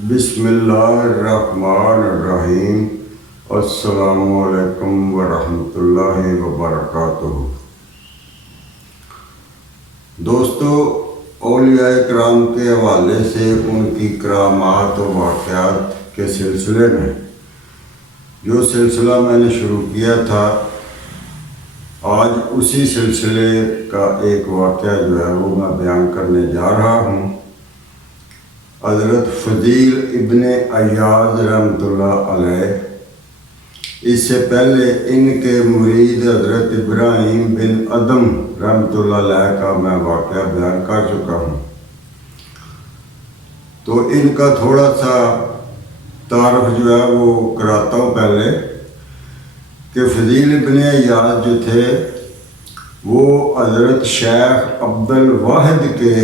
بسم اللہ الرحمن الرحیم۔ السلام علیکم ورحمۃ اللہ وبرکاتہ۔ دوستو، اولیاء کرام کے حوالے سے ان کی کرامات و واقعات کے سلسلے میں جو سلسلہ میں نے شروع کیا تھا، آج اسی سلسلے کا ایک واقعہ جو ہے وہ میں بیان کرنے جا رہا ہوں۔ حضرت فضیل ابن عیاض رحمۃ اللہ علیہ، اس سے پہلے ان کے مرید حضرت ابراہیم بن ادم رحمۃ اللہ علیہ کا میں واقعہ بیان کر چکا ہوں، تو ان کا تھوڑا سا تعارف جو ہے وہ کراتا ہوں پہلے کہ فضیل ابن عیاض جو تھے وہ حضرت شیخ عبد الواحد کے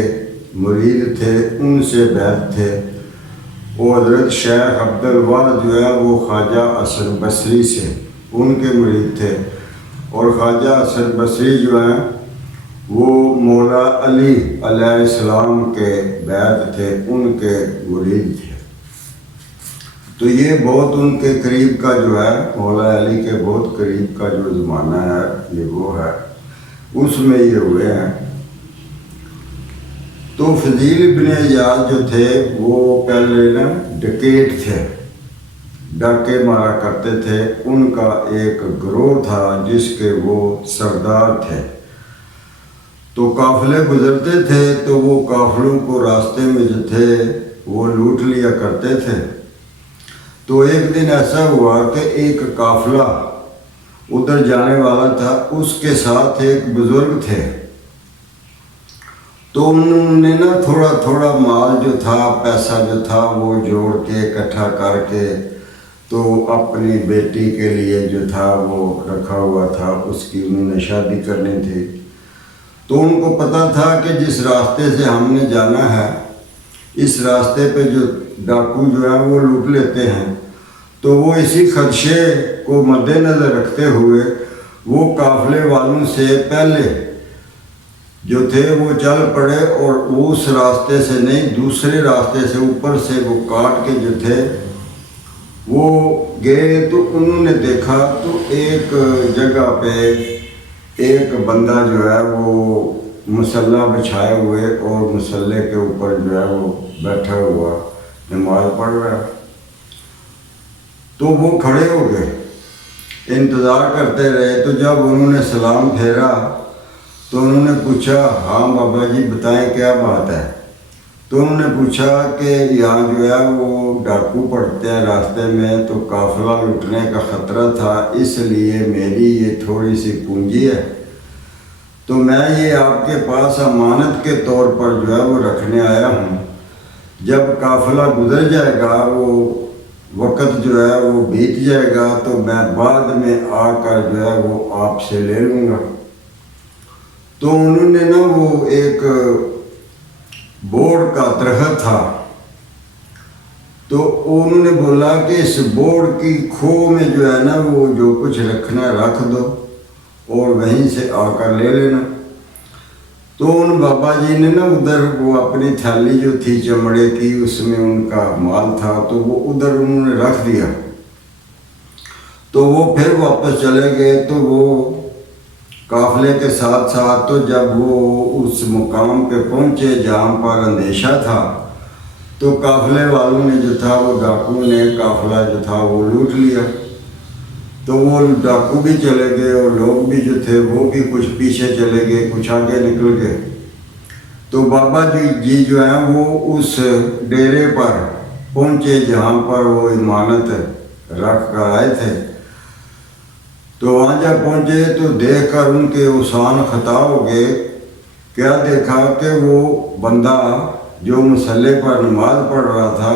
مرید تھے، ان سے بیعت تھے۔ وہ حضرت شیخ عبد الواحد جو ہے وہ خواجہ حسن بصری سے ان کے مرید تھے، اور خواجہ حسن بصری جو ہیں وہ مولا علی علیہ السلام کے بیعت تھے، ان کے مرید تھے۔ تو یہ بہت ان کے قریب کا جو ہے، مولا علی کے بہت قریب کا جو زمانہ ہے یہ وہ ہے، اس میں یہ ہوئے ہیں۔ تو فضیل ابن عیاض جو تھے وہ پہلے ڈکیٹ تھے، ڈاکے مارا کرتے تھے۔ ان کا ایک گروہ تھا جس کے وہ سردار تھے، تو قافلے گزرتے تھے تو وہ قافلوں کو راستے میں جو تھے وہ لوٹ لیا کرتے تھے۔ تو ایک دن ایسا ہوا کہ ایک قافلہ ادھر جانے والا تھا، اس کے ساتھ ایک بزرگ تھے، تو انہوں نے تھوڑا تھوڑا مال جو تھا، پیسہ جو تھا وہ جوڑ کے اکٹھا کر کے تو اپنی بیٹی کے لیے جو تھا وہ رکھا ہوا تھا، اس کی انہوں نے شادی کرنی تھی۔ تو ان کو پتہ تھا کہ جس راستے سے ہم نے جانا ہے، اس راستے پہ جو ڈاکو جو ہیں وہ لوٹ لیتے ہیں، تو وہ اسی خدشے کو مد نظر رکھتے ہوئے وہ قافلے والوں سے پہلے جو تھے وہ چل پڑے، اور اس راستے سے نہیں، دوسرے راستے سے اوپر سے وہ کاٹ کے جو تھے وہ گئے۔ تو انہوں نے دیکھا تو ایک جگہ پہ ایک بندہ جو ہے وہ مصلی بچھائے ہوئے اور مصلی کے اوپر جو ہے وہ بیٹھا ہوا نماز پڑھ رہا ہے۔ تو وہ کھڑے ہو گئے، انتظار کرتے رہے۔ تو جب انہوں نے سلام پھیرا تو انہوں نے پوچھا، ہاں بابا جی بتائیں کیا بات ہے؟ تو انہوں نے پوچھا کہ یہاں جو ہے وہ ڈاکو پڑتے ہیں راستے میں، تو قافلہ لٹنے کا خطرہ تھا، اس لیے میری یہ تھوڑی سی پونجی ہے، تو میں یہ آپ کے پاس امانت کے طور پر جو ہے وہ رکھنے آیا ہوں۔ جب قافلہ گزر جائے گا، وہ وقت جو ہے وہ بیت جائے گا، تو میں بعد میں آ کر جو ہے وہ آپ سے لے لوں گا۔ تو انہوں نے وہ ایک بورڈ کا درخت تھا، تو انہوں نے بولا کہ اس بورڈ کی کھو میں جو ہے وہ جو کچھ رکھنا رکھ دو اور وہیں سے آ کر لے لینا۔ تو ان بابا جی نے ادھر وہ اپنی تھیلی جو تھی چمڑے کی، اس میں ان کا مال تھا، تو وہ ادھر انہوں نے رکھ دیا۔ تو وہ پھر واپس چلے گئے، تو وہ قافلے کے ساتھ ساتھ تو جب وہ اس مقام پہ پہنچے جہاں پر اندیشہ تھا، تو قافلے والوں نے جو تھا وہ ڈاکو نے قافلہ جو تھا وہ لوٹ لیا۔ تو وہ ڈاکو بھی چلے گئے اور لوگ بھی جو تھے وہ بھی کچھ پیچھے چلے گئے، کچھ آگے نکل گئے۔ تو بابا جی جو ہیں وہ اس ڈیرے پر پہنچے جہاں پر وہ امانت رکھ کر آئے تھے۔ تو وہاں جب پہنچے تو دیکھ کر ان کے اوسان خطا ہو گئے۔ کیا دیکھا کہ وہ بندہ جو مصلی پر نماز پڑھ رہا تھا،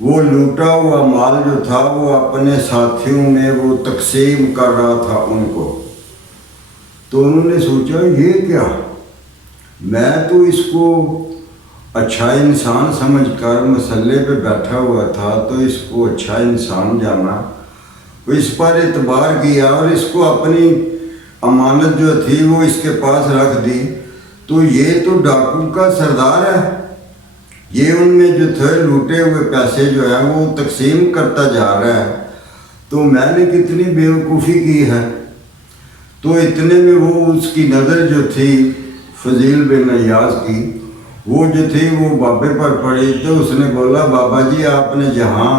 وہ لوٹا ہوا مال جو تھا وہ اپنے ساتھیوں میں وہ تقسیم کر رہا تھا ان کو۔ تو انہوں نے سوچا یہ کیا، میں تو اس کو اچھا انسان سمجھ کر مصلی پہ بیٹھا ہوا تھا، تو اس کو اچھا انسان جانا، اس پر اعتبار کیا اور اس کو اپنی امانت جو تھی وہ اس کے پاس رکھ دی، تو یہ تو ڈاکو کا سردار ہے، یہ ان میں جو تھے لوٹے ہوئے پیسے جو ہے وہ تقسیم کرتا جا رہا ہے، تو میں نے کتنی بیوقوفی کی ہے۔ تو اتنے میں وہ اس کی نظر جو تھی فضیل بن ایاز کی، وہ جو تھی وہ بابے پر پڑی، تو اس نے بولا بابا جی آپ نے جہاں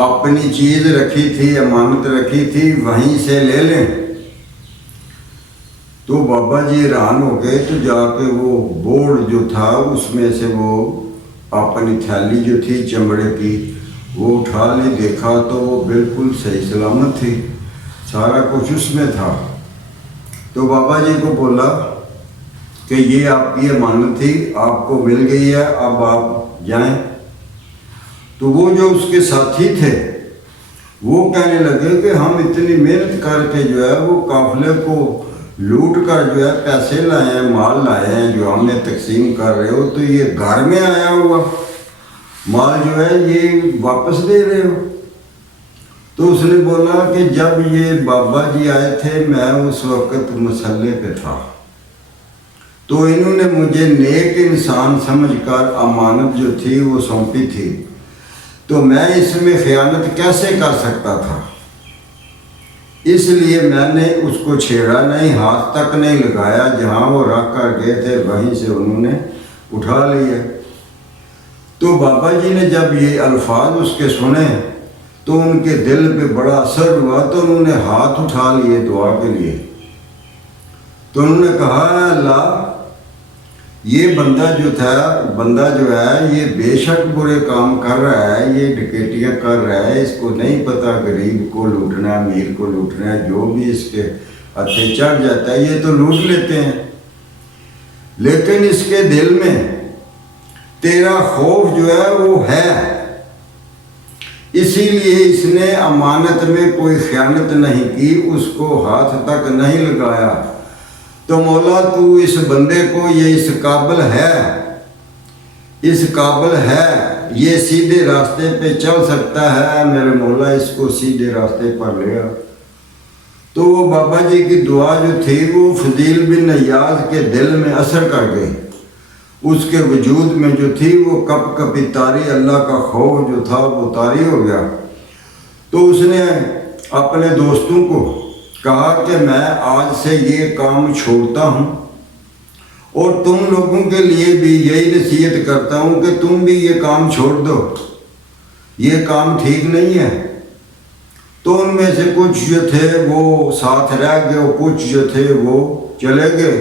اپنی چیز رکھی تھی، امانت رکھی تھی، وہیں سے لے لیں۔ تو بابا جی حیران ہو گئے، تو جا کے وہ بورڈ جو تھا اس میں سے وہ اپنی تھیلی جو تھی چمڑے کی وہ اٹھا لی، دیکھا تو وہ بالکل صحیح سلامت تھی، سارا کچھ اس میں تھا۔ تو بابا جی کو بولا کہ یہ آپ کی امانت تھی، آپ کو مل گئی ہے، اب آپ جائیں۔ تو وہ جو اس کے ساتھی تھے وہ کہنے لگے کہ ہم اتنی محنت کر کے جو ہے وہ قافلے کو لوٹ کر جو ہے پیسے لائے ہیں، مال لائے ہیں جو ہمیں تقسیم کر رہے ہو، تو یہ گھر میں آیا ہوا مال جو ہے یہ واپس دے رہے ہو۔ تو اس نے بولا کہ جب یہ بابا جی آئے تھے میں اس وقت مسلح پہ تھا، تو انہوں نے مجھے نیک انسان سمجھ کر امانت جو تھی وہ سونپی تھی، تو میں اس میں خیانت کیسے کر سکتا تھا، اس لیے میں نے اس کو چھیڑا نہیں، ہاتھ تک نہیں لگایا، جہاں وہ رکھ کر گئے تھے وہیں سے انہوں نے اٹھا لیا۔ تو بابا جی نے جب یہ الفاظ اس کے سنے تو ان کے دل پہ بڑا اثر ہوا، تو انہوں نے ہاتھ اٹھا لیے دعا کے لیے۔ تو انہوں نے کہا اے اللہ، یہ بندہ جو ہے یہ بے شک برے کام کر رہا ہے، یہ ڈکیٹیاں کر رہا ہے، اس کو نہیں پتہ غریب کو لوٹنا ہے، امیر کو لوٹنا ہے، جو بھی اس کے ہتھے چڑھ جاتا ہے یہ تو لوٹ لیتے ہیں، لیکن اس کے دل میں تیرا خوف جو ہے وہ ہے، اسی لیے اس نے امانت میں کوئی خیانت نہیں کی، اس کو ہاتھ تک نہیں لگایا۔ تو مولا تو اس بندے کو، یہ اس قابل ہے، یہ سیدھے راستے پہ چل سکتا ہے، میرے مولا اس کو سیدھے راستے پر لے آ۔ تو وہ بابا جی کی دعا جو تھی وہ فضیل بن ایاز کے دل میں اثر کر گئی، اس کے وجود میں جو تھی وہ کپ کپی طاری، اللہ کا خوف جو تھا وہ طاری ہو گیا۔ تو اس نے اپنے دوستوں کو کہا کہ میں آج سے یہ کام چھوڑتا ہوں، اور تم لوگوں کے لیے بھی یہی نصیحت کرتا ہوں کہ تم بھی یہ کام چھوڑ دو، یہ کام ٹھیک نہیں ہے۔ تو ان میں سے کچھ جو تھے وہ ساتھ رہ گئے اور کچھ جو تھے وہ چلے گئے۔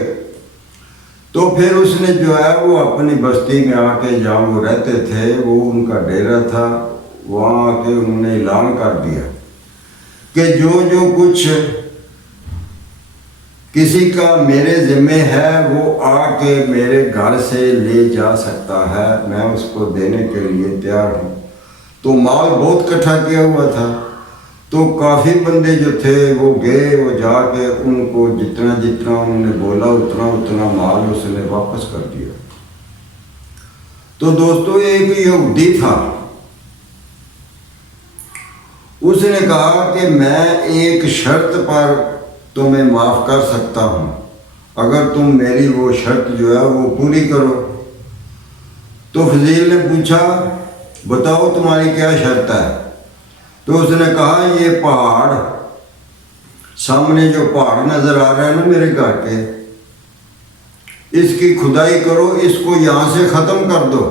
تو پھر اس نے جو ہے وہ اپنی بستی میں آ کے، جہاں وہ رہتے تھے وہ ان کا ڈیرا تھا، وہاں آ کے انہوں نے اعلان کر دیا کہ جو کچھ کسی کا میرے ذمہ ہے وہ آ کے میرے گھر سے لے جا سکتا ہے، میں اس کو دینے کے لیے تیار ہوں۔ تو مال بہت اکٹھا کیا ہوا تھا، تو کافی بندے جو تھے وہ گئے، وہ جا کے ان کو جتنا انہوں نے بولا اتنا مال اس نے واپس کر دیا۔ تو دوستو ایک یہودی تھا، اس نے کہا کہ میں ایک شرط پر تمہیں معاف کر سکتا ہوں، اگر تم میری وہ شرط جو ہے وہ پوری کرو۔ تو فضیل نے پوچھا بتاؤ تمہاری کیا شرط ہے؟ تو اس نے کہا یہ پہاڑ، سامنے جو پہاڑ نظر آ رہا ہے نا میرے گھر کے، اس کی کھدائی کرو، اس کو یہاں سے ختم کر دو،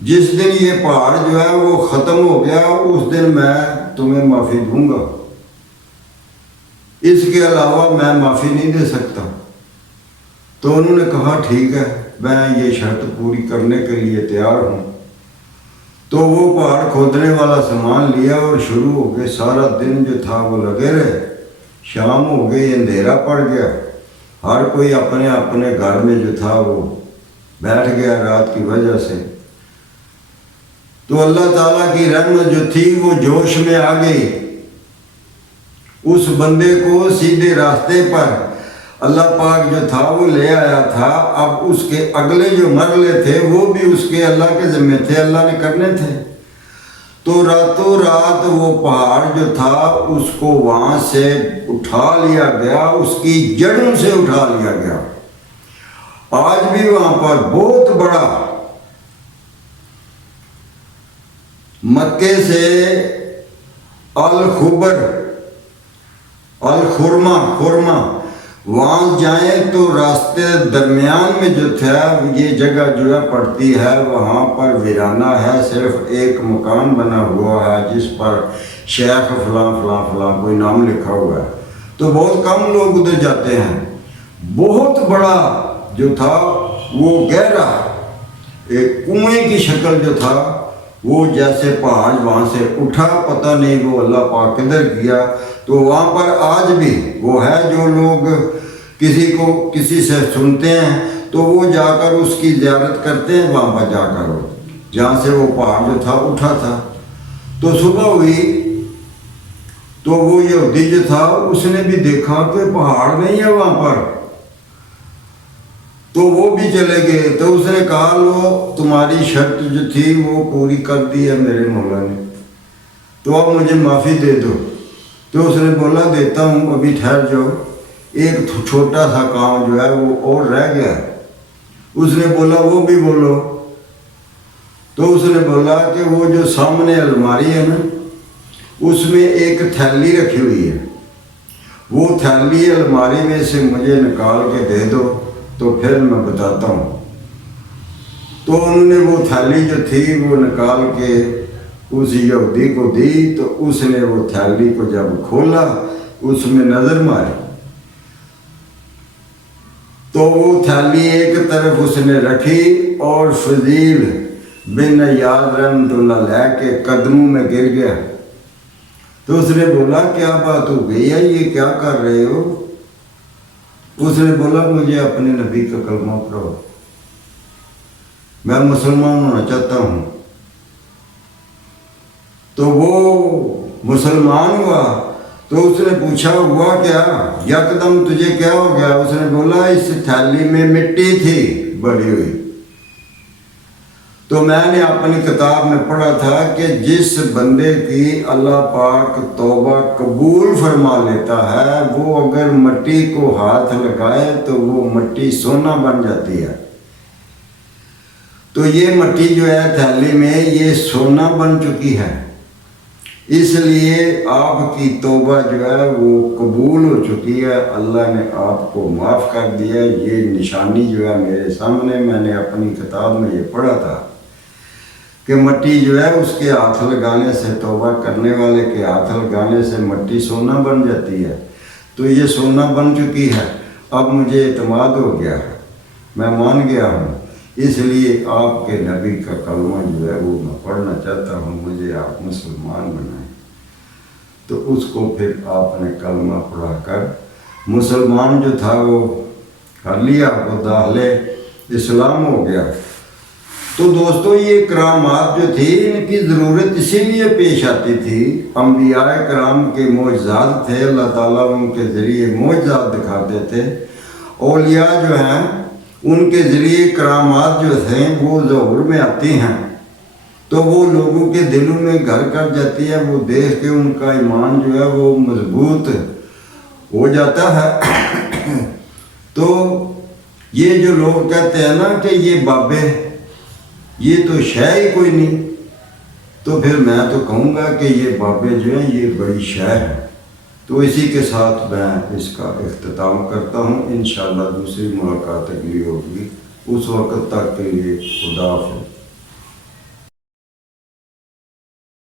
جس دن یہ پہاڑ جو ہے وہ ختم ہو گیا اس دن میں تمہیں معافی دوں گا، اس کے علاوہ میں معافی نہیں دے سکتا۔ تو انہوں نے کہا ٹھیک ہے، میں یہ شرط پوری کرنے کے لیے تیار ہوں۔ تو وہ پہاڑ کھودنے والا سامان لیا اور شروع ہو گئے، سارا دن جو تھا وہ لگے رہے، شام ہو گئی، اندھیرا پڑ گیا، ہر کوئی اپنے اپنے گھر میں جو تھا وہ بیٹھ گیا رات کی وجہ سے۔ تو اللہ تعالیٰ کی رحمت جو تھی وہ جوش میں آ گئی، اس بندے کو سیدھے راستے پر اللہ پاک جو تھا وہ لے آیا تھا۔ اب اس کے اگلے جو مرحلے تھے وہ بھی اس کے اللہ کے ذمہ تھے، اللہ نے کرنے تھے۔ تو راتوں رات وہ پہاڑ جو تھا اس کو وہاں سے اٹھا لیا گیا، اس کی جڑوں سے اٹھا لیا گیا۔ آج بھی وہاں پر بہت بڑا مکے سے الخرما وہاں جائیں تو راستے درمیان میں جو تھا یہ جگہ جو ہے پڑتی ہے، وہاں پر ویرانہ ہے، صرف ایک مکان بنا ہوا ہے جس پر شیخ فلاں فلاں فلاں کوئی نام لکھا ہوا ہے، تو بہت کم لوگ ادھر جاتے ہیں۔ بہت بڑا جو تھا وہ گہرا ایک کنویں کی شکل جو تھا، وہ جیسے پہاڑ وہاں سے اٹھا، پتہ نہیں وہ اللہ پاک کدھر کیا۔ تو وہاں پر آج بھی وہ ہے، جو لوگ کسی سے سنتے ہیں تو وہ جا کر اس کی زیارت کرتے ہیں، وہاں پر جا کر جہاں سے وہ پہاڑ جو تھا اٹھا تھا۔ تو صبح ہوئی تو وہ یہودی جو تھا اس نے بھی دیکھا کہ پہاڑ نہیں ہے وہاں پر، تو وہ بھی چلے گئے۔ تو اس نے کہا لو تمہاری شرط جو تھی وہ پوری کر دی ہے میرے مولا نے، تو اب مجھے معافی دے دو۔ تو اس نے بولا دیتا ہوں، ابھی ٹھہر جاؤ، ایک چھوٹا سا کام جو ہے وہ اور رہ گیا ہے۔ اس نے بولا وہ بھی بولو۔ تو اس نے بولا کہ وہ جو سامنے الماری ہے نا، اس میں ایک تھیلی رکھی ہوئی ہے، وہ تھیلی الماری میں سے مجھے نکال کے دے دو تو پھر میں بتاتا ہوں۔ تو انہوں نے وہ تھیلی جو تھی وہ نکال کے اس یہودی کو دی، تو اس نے وہ تھیلی کو جب کھولا اس میں نظر ماری، تو وہ تھیلی ایک طرف اس نے رکھی اور فضیل بن عیاض رحمۃ اللہ علیہ کے قدموں میں گر گیا۔ تو اس نے بولا کیا بات ہو گئی ہے، یہ کیا کر رہے ہو؟ اس نے بولا مجھے اپنے نبی کا کلمہ پڑھاؤ، میں مسلمان ہونا چاہتا ہوں۔ تو وہ مسلمان ہوا۔ تو اس نے پوچھا ہوا کیا، یکدم تجھے کیا ہو گیا؟ اس نے بولا اس تھیلی میں مٹی تھی بڑی ہوئی، تو میں نے اپنی کتاب میں پڑھا تھا کہ جس بندے کی اللہ پاک توبہ قبول فرما لیتا ہے، وہ اگر مٹی کو ہاتھ لگائے تو وہ مٹی سونا بن جاتی ہے۔ تو یہ مٹی جو ہے تھیلی میں یہ سونا بن چکی ہے، اس لیے آپ کی توبہ جو ہے وہ قبول ہو چکی ہے، اللہ نے آپ کو معاف کر دیا۔ یہ نشانی جو ہے میرے سامنے، میں نے اپنی کتاب میں یہ پڑھا تھا کہ مٹی جو ہے اس کے ہاتھ لگانے سے، توبہ کرنے والے کے ہاتھ لگانے سے مٹی سونا بن جاتی ہے۔ تو یہ سونا بن چکی ہے، اب مجھے اعتماد ہو گیا ہے، میں مان گیا ہوں، اس لیے آپ کے نبی کا کلمہ جو ہے وہ میں پڑھنا چاہتا ہوں، مجھے آپ مسلمان بنائیں۔ تو اس کو پھر آپ نے کلمہ پڑھا کر مسلمان جو تھا وہ کر لیا، وہ داخلے اسلام ہو گیا۔ تو دوستو یہ کرامات جو تھی ان کی ضرورت اسی لیے پیش آتی تھی، انبیاء کرام کے معجزات تھے، اللہ تعالیٰ ان کے ذریعے معجزات دکھاتے تھے۔ اولیاء جو ہیں ان کے ذریعے کرامات جو تھے وہ ظہور میں آتی ہیں، تو وہ لوگوں کے دلوں میں گھر کر جاتی ہے، وہ دیکھ کے ان کا ایمان جو ہے وہ مضبوط ہو جاتا ہے۔ تو یہ جو لوگ کہتے ہیں نا کہ یہ بابے، یہ تو شے ہی کوئی نہیں، تو پھر میں تو کہوں گا کہ یہ بابے جو ہیں یہ بڑی شے ہے۔ تو اسی کے ساتھ میں اس کا اختتام کرتا ہوں، انشاءاللہ دوسری ملاقات اگلی ہوگی، اس وقت تک کے لیے خدا حافظ۔